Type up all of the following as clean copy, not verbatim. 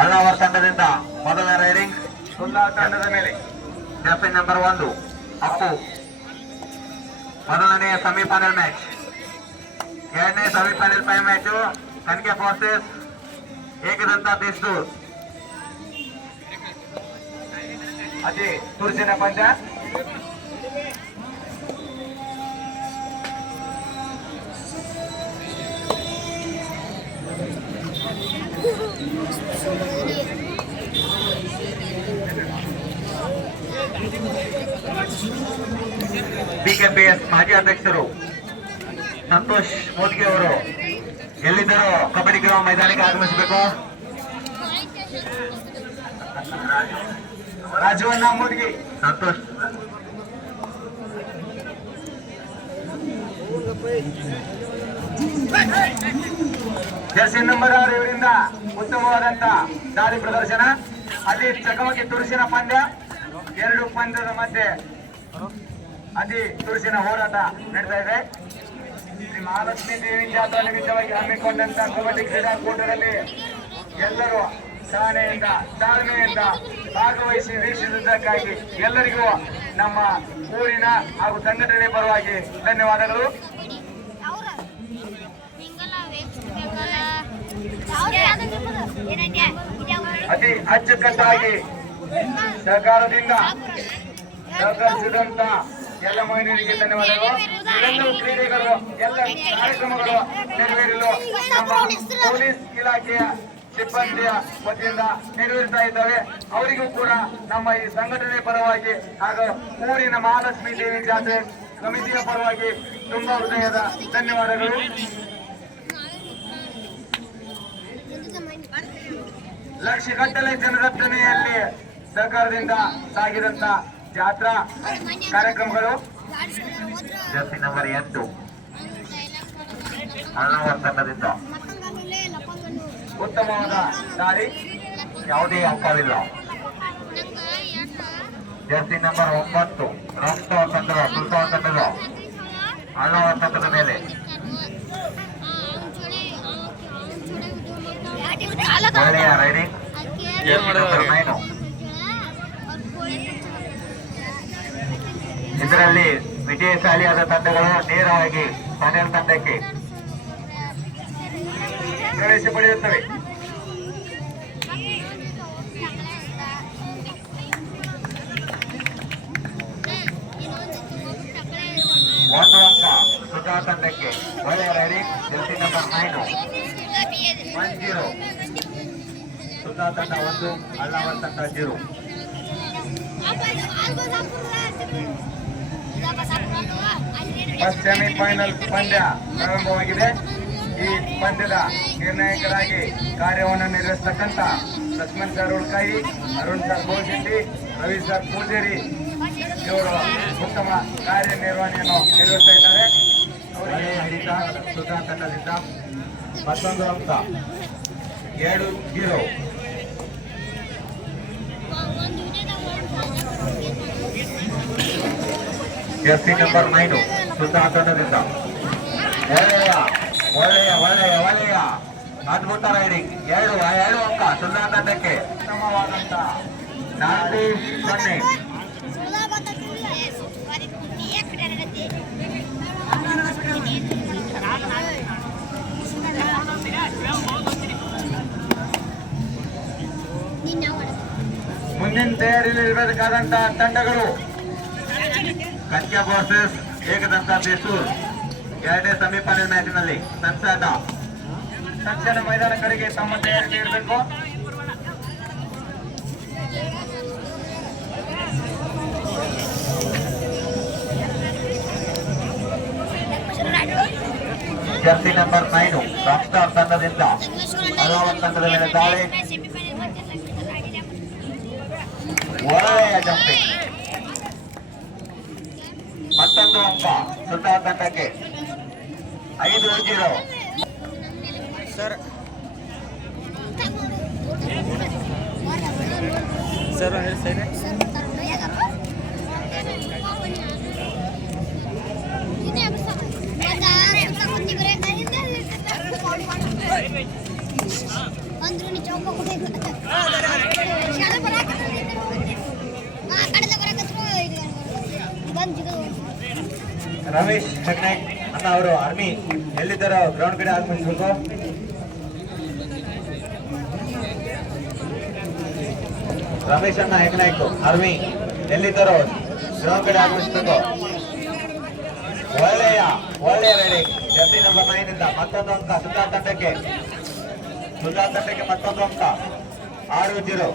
ಅಲ್ಲಾವರ್ ತಂಡದಿಂದ ಮೊದಲ ರೈಡಿಂಗ್ ಸುಲ್ಲಾ ತಂಡದ ಮೇಲೆ ಜರ್ಸಿ ನಂಬರ್ 1 ಅಪ್ಪು. ಮೊದಲನೆಯ ಸೆಮಿಫೈನಲ್ ಮ್ಯಾಚ್. ಎರಡನೇ ಸೆಮಿಫೈನಲ್ ಮ್ಯಾಚ್ ಕನ್ಕೆ ಫೋರ್ಸಸ್ ಏಕದಂತ ದೇಶದೂರ್. ಅದೇ ತುರ್ಸಿನ ಪಂದ್ಯ. ಬಿಕೆಪಿಎಸ್ ಮಾಜಿ ಅಧ್ಯಕ್ಷರು ಸಂತೋಷ್ ಮೋದ್ಗಿ ಅವರು ಎಲ್ಲಿದ್ದರೂ ಕಬಡ್ಡಿ ಗ್ರೌಂಡ್ ಮೈದಾನಕ್ಕೆ ಆಗಮಿಸಬೇಕು. ರಾಜವನ್ನ ಮೂಡ್ಗಿ ಸಂತೋಷ್ ಜರ್ಸಿ ನಂಬರ್ 6 ಇವರಿಂದ ಉತ್ತಮವಾದಂತ ದಾಳಿ ಪ್ರದರ್ಶನ. ಅಲ್ಲಿ ಚಕಮಕಿ ತುರುಸಿನ ಪಂದ್ಯ. ಎರಡು ಪಂದ್ಯದ ಮಧ್ಯೆ ಅತಿ ತುರುಸಿನ ಹೋರಾಟ ನಡೆತಾ ಇದೆ. ಶ್ರೀ ಮಹಾಲಕ್ಷ್ಮೀ ದೇವಿ ಜಾತ್ರಾ ನಿಮಿತ್ತವಾಗಿ ಹಮ್ಮಿಕೊಂಡಂತ ಕಬಡ್ಡಿ ಕ್ರೀಡಾಕೂಟದಲ್ಲಿ ಎಲ್ಲರೂ ಸಹನೆಯಿಂದ ತಾಳ್ಮೆಯಿಂದ ಭಾಗವಹಿಸಿ ವೀಕ್ಷಿಸಿದ್ದಕ್ಕಾಗಿ ಎಲ್ಲರಿಗೂ ನಮ್ಮ ಊರಿನ ಹಾಗೂ ಸಂಘಟನೆ ಪರವಾಗಿ ಧನ್ಯವಾದಗಳು. ಅತಿ ಅಚ್ಚುಕಟ್ಟಾಗಿ ಸಹಕಾರದಿಂದ ಸಹಕರಿಸಿದಂತ ಎಲ್ಲ ಮಹಿಳೆಯರಿಗೆ ಧನ್ಯವಾದಗಳು. ಇವೆಲ್ಲವೂ ಕ್ರೀಡೆಗಳು ಎಲ್ಲ ಕಾರ್ಯಕ್ರಮಗಳು ನೆರವೇರಲು ನಮ್ಮ ಪೊಲೀಸ್ ಇಲಾಖೆಯ ಸಿಬ್ಬಂದಿಯ ವತಿಯಿಂದ ನೆರವೇರ್ತಾ ಇದ್ದಾವೆ. ಅವರಿಗೂ ಕೂಡ ನಮ್ಮ ಈ ಸಂಘಟನೆ ಪರವಾಗಿ ಹಾಗೂ ಊರಿನ ಮಹಾಲಕ್ಷ್ಮೀ ದೇವಿ ಜಾತ್ರೆ ಸಮಿತಿಯ ಪರವಾಗಿ ತುಂಬಾ ಹೃದಯದ ಧನ್ಯವಾದಗಳು. ಲಕ್ಷಗಟ್ಟಲೆ ಜನರಕ್ಷಣೆಯಲ್ಲಿ ಸಹಕಾರದಿಂದ ಸಾಗಿದಂತ ಜಾತ್ರಾ ಕಾರ್ಯಕ್ರಮಗಳು. ಜರ್ಸಿ ನಂಬರ್ 8 ಅಲ್ಲಾವರ್ ತಂಡದಿಂದ ಉತ್ತಮವಾದ ದಾಳಿ, ಯಾವುದೇ ಅಂಕವಿಲ್ಲ. ಜರ್ಸಿ ನಂಬರ್ 9 ರಾಷ್ಟ್ರ ತಂಡದ ಸುಲ್ತಾನ್ ತಂಡದ ಅಲ್ಲಾವರ್ ತಂಡದ ಮೇಲೆ ಒಳ್ಳೆಯ ರೈಡಿಂಗ್. ಜರ್ಸಿ ನಂಬರ್ 9 ಇದರಲ್ಲಿ ವಿಜಯಶಾಲಿಯಾದ ತಂಡಗಳು ನೇರವಾಗಿ ಫೈನಲ್ ತಂಡಕ್ಕೆ ಪ್ರವೇಶ ಪಡೆಯುತ್ತವೆ. ಒಂದು ಅಂಕ ಸುಧಾ ತಂಡಕ್ಕೆ. ಒಳ್ಳೆಯ ರೈಡಿಂಗ್. Jersey number 9 1-0. ಸುಧಾ ತಂಡ 1, ಅಲ್ಲಾವರ್ ತಂಡ 0. ಫಸ್ಟ್ ಸೆಮಿಫೈನಲ್ ಪಂದ್ಯ ಪ್ರಾರಂಭವಾಗಿದೆ. ಈ ಪಂದ್ಯದ ನಿರ್ಣಾಯಕರಾಗಿ ಕಾರ್ಯವನ್ನು ನಿರ್ವಹಿಸತಕ್ಕಂತ Lakshman sir Ulkai, Arun sir Goshetti, Ravi sir Pujeri ಇವರು ಉತ್ತಮ ಕಾರ್ಯನಿರ್ವಹಣೆಯನ್ನು ನಿರ್ವಹಿಸ್ತಾ ಇದ್ದಾರೆ. ಒಳ್ಳೆಯ ಹಿಡಿತ ಸುಧಾ ತಂಡದಿಂದ. ಮತ್ತೊಂದು ಅಂಕ 7-0. ಜರ್ಸಿ ನಂಬರ್ 9 ಸುಧಾ ತಂಡದಿಂದ ಒಳ್ಳೆಯ ಒಳ್ಳೆಯ ಒಳ್ಳೆಯ ಒಳ್ಳೆಯ ಅದ್ಭುತ ರೈಡಿಂಗ್. 2 ಅಂಕ ಸುಧಾ ತಂಡಕ್ಕೆ. ಉತ್ತಮವಾದಂತ 4-0. ಮುಂದಿನ ತಯಾರಿಯಲ್ಲಿ ಇರಬೇಕಾದಂತ ತಂಡಗಳು ಕನ್ಕೆ ವರ್ಸಸ್ ಏಕದಂತ ದೇಶೂರ್. ಎರಡನೇ ಸೆಮಿಫೈನಲ್ ಮ್ಯಾಚ್ನಲ್ಲಿ ಸಂಸದ ತಕ್ಷಣ ಮೈದಾನ ಕಡೆಗೆ ತಮ್ಮ ತಯಾರಿಯಲ್ಲಿ ಇರಬೇಕು. ಜರ್ಸಿ ನಂಬರ್ 9 ರಾಕ್ ಸ್ಟಾರ್ ತಂಡದಿಂದ ಅಲ್ಲಾವರ್ ತಂಡದ ಮೇಲೆ ದಾಳಿ. ಒಳ್ಳೆಯ ಜಂಪಿಂಗ್. ಮತ್ತೊಂದು ಅಂಕ ಸುಧಾ ತಂಡಕ್ಕೆ. 5-0. ಸರ್ ಸರ್ ಸರಿ ini apa sih? Ada yang kita kunci goreng tadi. Ramesh Hegnaik ಅನ್ನ ಅವರು ಆರ್ಮಿ ಎಲ್ಲಿದ್ದಾರೋ ಗ್ರೌಂಡ್ ಕಡೆ ಆಗ್ಬಿಡ್ಬೇಕು. ರಮೇಶ್ ಅನ್ನ ಹೆಗ್ನಾಯ್ಕ್ ಆರ್ಮಿ ಎಲ್ಲಿದ್ದಾರೋ ಗ್ರೌಂಡ್ ಕಡೆ ಆಗ್ಬಿಡ್ಬೇಕು. ಒಳ್ಳೆಯ ರೈಡಿಂಗ್ ಜರ್ಸಿ ನಂಬರ್ 9 ಇಂದ ಮತ್ತೊಂದು ಅಂಕ ಸುಧಾ ತಂಡಕ್ಕೆ ಮತ್ತೊಂದು ಅಂಕ 6-0.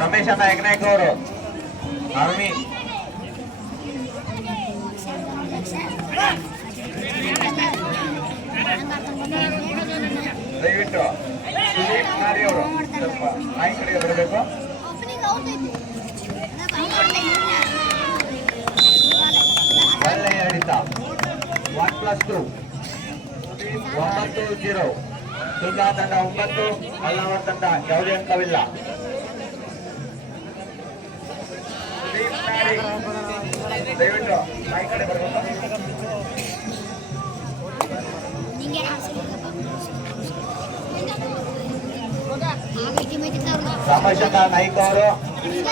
ರಮೇಶ್ ಅನ್ನ ಹೆಗ್ನಾಯ್ಕ್ ಅವರು ಆರ್ಮಿ ದಯವಿಟ್ಟು ಸುದೀಪ್ ನಾರಿ ಅವರು ಸ್ವಲ್ಪ ನಾಯಿ ಕಡೆಗೆ ಬರಬೇಕು. ಒಳ್ಳೆಯ ಹಿಡಿತ 1+2 9-0. ಸುಧಾ ತಂಡ 9, ಅಲ್ಲಾವರ್ ತಂಡ ಯಾವುದೇ ಅಂಕವಿಲ್ಲ. ಸುದೀಪ್ ನಾರಿ ದಯವಿಟ್ಟು ನಾಯಿ ಕಡೆ ಬರಬೇಕು. ರಾಮಶಂಕರ್ ನಾಯ್ಕ ಅವರು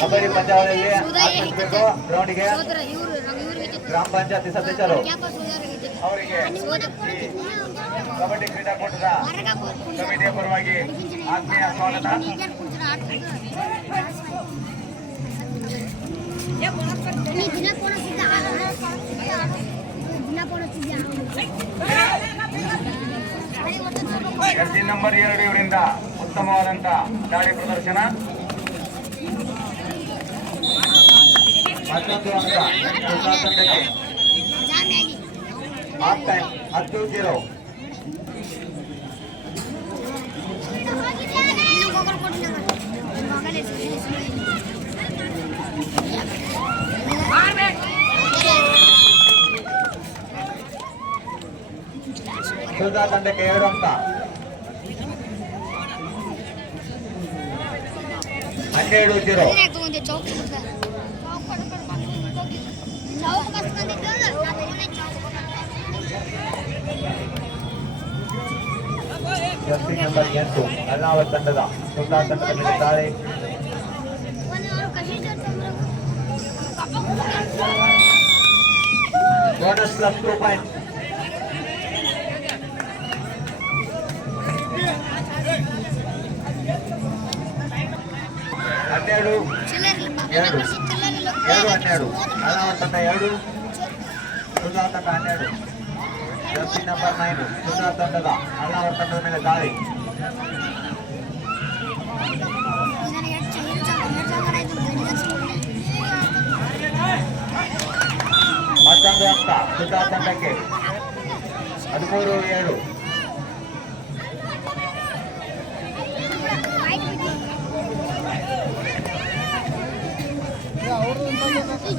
ಕಬಡ್ಡಿ ಪಂದ್ಯಾವಳಿಯಲ್ಲಿ ಆಗಮಿಸಬೇಕು. ಗ್ರೌಂಡ್ಗೆ ಗ್ರಾಮ ಪಂಚಾಯತಿ ಸದಸ್ಯರು ಅವರಿಗೆ ಕಬಡ್ಡಿ ಕ್ರೀಡಾಕೂಟದ ಕಮಿಟಿಯ ಪರವಾಗಿ ಆತ್ಮೀಯ ಸ್ವಾಗತ. ಜರ್ಸಿ ನಂಬರ್ 2 ಇವರಿಂದ ಉತ್ತಮವಾದಂತ ದಾಳಿ ಪ್ರದರ್ಶನ. ಮತ್ತೊಂದು ಅಂಕ ಸುಧಾ ತಂಡಕ್ಕೆ. Half time 10-0. ಸುಧಾ ತಂಡಕ್ಕೆ 2 ಅಂಕ. 12-0. ಜರ್ಸಿ ನಂಬರ್ 8 ಅಲ್ಲಾವರ್ ತಂಡದ ಸುಧಾ ತಂಡದ ಮೇಲೆ ದಾಳಿ. Bonus plus 2 point. ಹನ್ನೆರಡು 12 ಅಲ್ಲಾವರ್ ತಂಡ 2, ಸುಧಾ ತಂಡ 12. ಜರ್ಸಿ ನಂಬರ್ 9 ಸುಧಾ ತಂಡದ ಅಲ್ಲಾವರ್ ತಂಡದ ಮೇಲೆ ದಾಳಿ. ಮತ್ತೊಂದು ಅಂಕ ಸುಧಾ ತಂಡಕ್ಕೆ 13-7.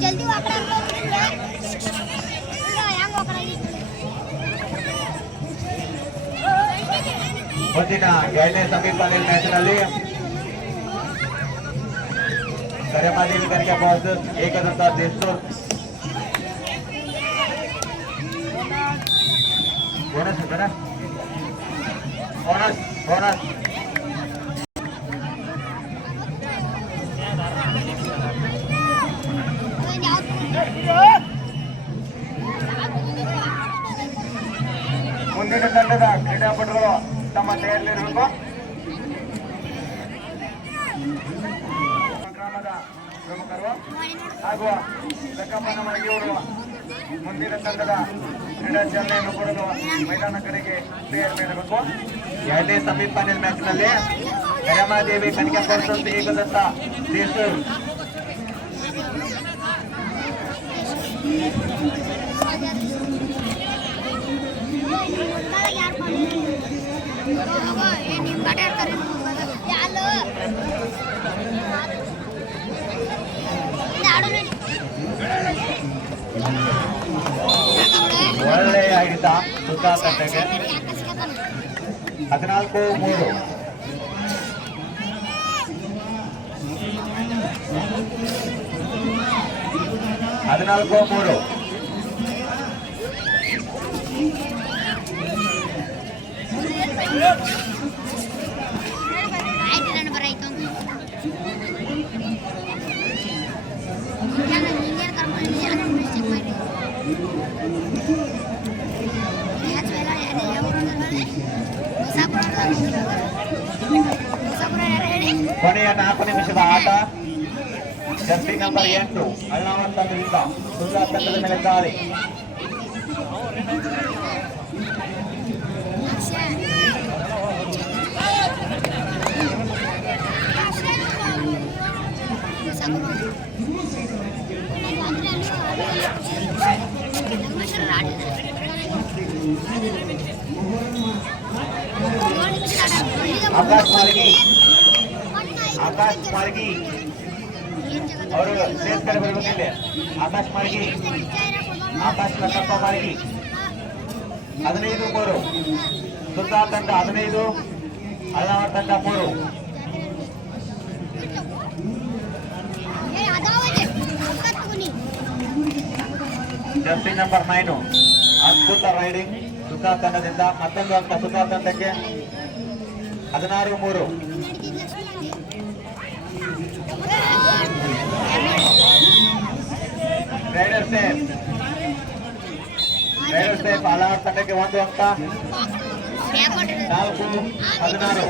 जल्दी ಮುಂದಿನ 2ನೇ ಸೆಮಿಫೈನಲ್ ಮ್ಯಾಚ್ನಲ್ಲಿ ಕರೆಮಾದೇವಿ ಕನಕ ವರ್ಸಸ್ ಏಕದಂತ ದೇಶೂರ್. ಬೋನಸ್ ಮುಂದಿನ ತಂಡದ ಕ್ರೀಡಾಪಟುಗಳು ತಮ್ಮ ತಯಾರಿಯಲ್ಲಿರಬೇಕು. ಗ್ರಾಮದ ಪ್ರಮುಖರು ಹಾಗೂ ಲಕ್ಕಪ್ಪನ ಮರಗಿಯವರು ಮುಂದಿನ ತಂಡದ ಕ್ರೀಡಾ ಚಾಲನೆಯನ್ನು ಕೊಡಲು ಮೈದಾನ ಕಡೆಗೆ ತಯಾರಿರಬೇಕು. 2ನೇ ಸೆಮಿಫೈನಲ್ ಮ್ಯಾಚ್ನಲ್ಲಿ ಕರೆಮಾದೇವಿ ಕನಕ ವರ್ಸಸ್ ಏಕದಂತ ದೇಶೂರ್. ಒಳ್ಳೆಯ ಹಿಡಿತ ಸುಧಾ ತಂಡಕ್ಕೆ 14-3. ಆಯ್ತು ನಾನು ಬರಾಯ್ತು ಅಂತ ಇಂಡಿಯನ್ ಕರ್ಕೊಂಡು ಯಾರು ಮಿಸ್ಟೇಕ್ ಮಾಡಿ ಮ್ಯಾಚ್ ಮೇಲೆ ಯಾವ ಕೊನೆಯ 4 ನಿಮಿಷದ ಆಟ. ಜರ್ಸಿ ನಂಬರ್ 8 ಅಳ್ನಾವರ್ ತಂಡದಿಂದ ಸುಳ್ಳ ತಂಡದ ಮೇಲೆ ದಾಳಿ. ಆಕಾಶ್ ಮಾರ್ಗಿ ಅವರು ಸೇರ್ಸ್ ಕಡೆ ಬರ್ಬೇಕಿಲ್ಲ. ಆಕಾಶ್ ಮಾರ್ಗಿ, ಆಕಾಶ್ ಲಕ್ಕಪ್ಪ ಮಾರ್ಗಿ 15-3. ಸುಧಾ ತಂಡ 15, ಅಳ್ನಾವರ್ ತಂಡ 3. ಜರ್ಸಿ ನಂಬರ್ 9 ಅದ್ಭುತ ರೈಡಿಂಗ್ ಸುಧಾ ತಂಡದಿಂದ. ಮತ್ತೊಂದು ಅಂಕ ಸುಧಾ ತಂಡಕ್ಕೆ 16-3. ರೈಡರ್ ಸೇಫ್ ಅಳ್ನಾವರ್ ತಂಡಕ್ಕೆ 1 ಅಂಕ. 4-16.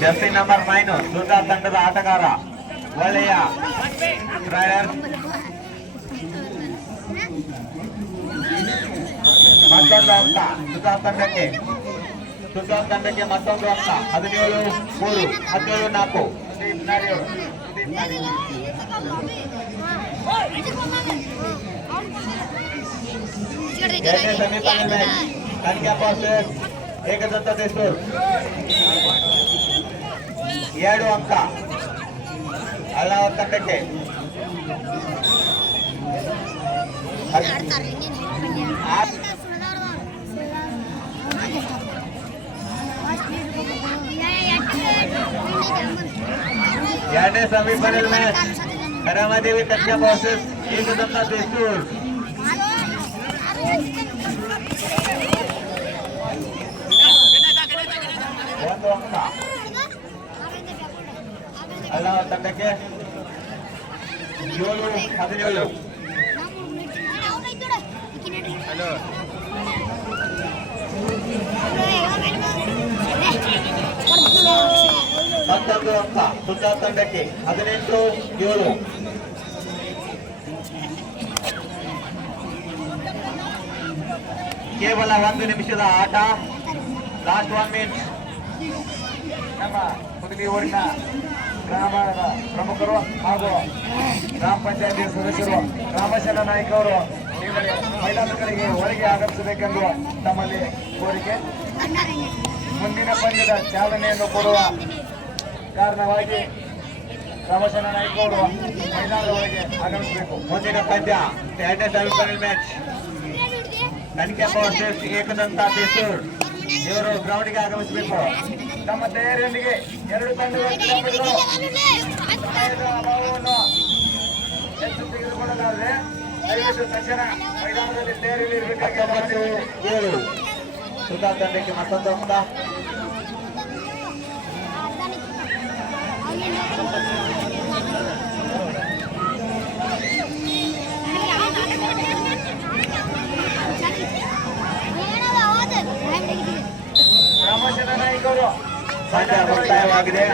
ಜರ್ಸಿ ನಂಬರ್ 9 ಸುಧಾ ತಂಡದ ಆಟಗಾರ ಒಳ್ಳೆಯ ರೈಡರ್. ಮತ್ತೊಂದು ಅಂಕ ಸುಧಾ ತಂಡಕ್ಕೆ ಮತ್ತೊಂದು ಅಂಕ. 17-3, 17-4. ಎರಡನೇ ಸೆಮಿಫೈನಲ್ ಮ್ಯಾಚ್ ಕನ್ಕ್ಯಾಪ್ ವರ್ಸಸ್ ಏಕದಂತ ದೇಸೂರ್. 2 ಅಂಕ ಅಳ್ನಾವರ್ ತಂಡಕ್ಕೆ. ಎರಡನೇ ಸೆಮಿಫೈನಲ್ ಮ್ಯಾಚ್ ಕರಾಮದೇವಿ ಕನ್ಕ್ಯಾಪ್ ವರ್ಸಸ್ ಏಕದಂತ ದೇಸೂರ್. 1 ಅಂಕ ಅಳ್ನಾವರ್ ತಂಡಕ್ಕೆ. 7-17. ಮತ್ತೊಂದು ಅಂಕ ಸುಧಾ ತಂಡಕ್ಕೆ. 18-7. ಕೇವಲ 1 ನಿಮಿಷದ ಆಟ. Last 1 minute. ನಮ್ಮ ಹುಡುಗಿ ಊರಿನ ಗ್ರಾಮದ ಪ್ರಮುಖರು ಹಾಗೂ ಗ್ರಾಮ ಪಂಚಾಯತಿ ಸದಸ್ಯರು, ಗ್ರಾಮಸೇನಾ ನಾಯಕರು ಮಹಿಳಾಗಳಿಗೆ ಒಳಗೆ ಆಗಮಿಸಬೇಕೆಂದು ತಮ್ಮಲ್ಲಿ ಕೋರಿಕೆ. ಮುಂದಿನ ಪಂದ್ಯದ ಚಾಲನೆಯನ್ನು ಕೊಡುವ ಕಾರಣವಾಗಿ ಗ್ರಾಮಸೇನಾ ನಾಯಕರು ಮಹಿಳಾಗಳ ಒಳಗೆ ಆಗಮಿಸಬೇಕು. ಮುಂದಿನ ಪಂದ್ಯ ಎರಡನೇ ಸೆಮಿಫೈನಲ್ ಮ್ಯಾಚ್ ಕನ್ಕ್ಯಾಪ್ ವರ್ಸಸ್ ಏಕದಂತ ದೇಸೂರ್. ಇವರು ಗ್ರೌಂಡ್ಗೆ ಆಗಮಿಸಬೇಕು. ನಮ್ಮ ತಯಾರಿಯೊಂದಿಗೆ 2 ತಂಡಗಳ ಕ್ರೀಡಾಪಟುಗಳು ಅಭಾವವನ್ನು ಹೆಚ್ಚು ತೆಗೆದುಕೊಳ್ಳಲಾದರೆ ದಯವಿಟ್ಟು ತಕ್ಷಣ ಮೈದಾನದಲ್ಲಿ ತಯಾರಿಯಲ್ಲಿ ಇರಬೇಕಾಗಿ 7. ಸುಧಾ ತಂಡಕ್ಕೆ ಮತ್ತೊಂದು ಅಂಕ. ಗ್ರಾಮಸೇನಾ ನಾಯಕರು ಪಂದ್ಯ ಮುಕ್ತಾಯವಾಗಿದೆ.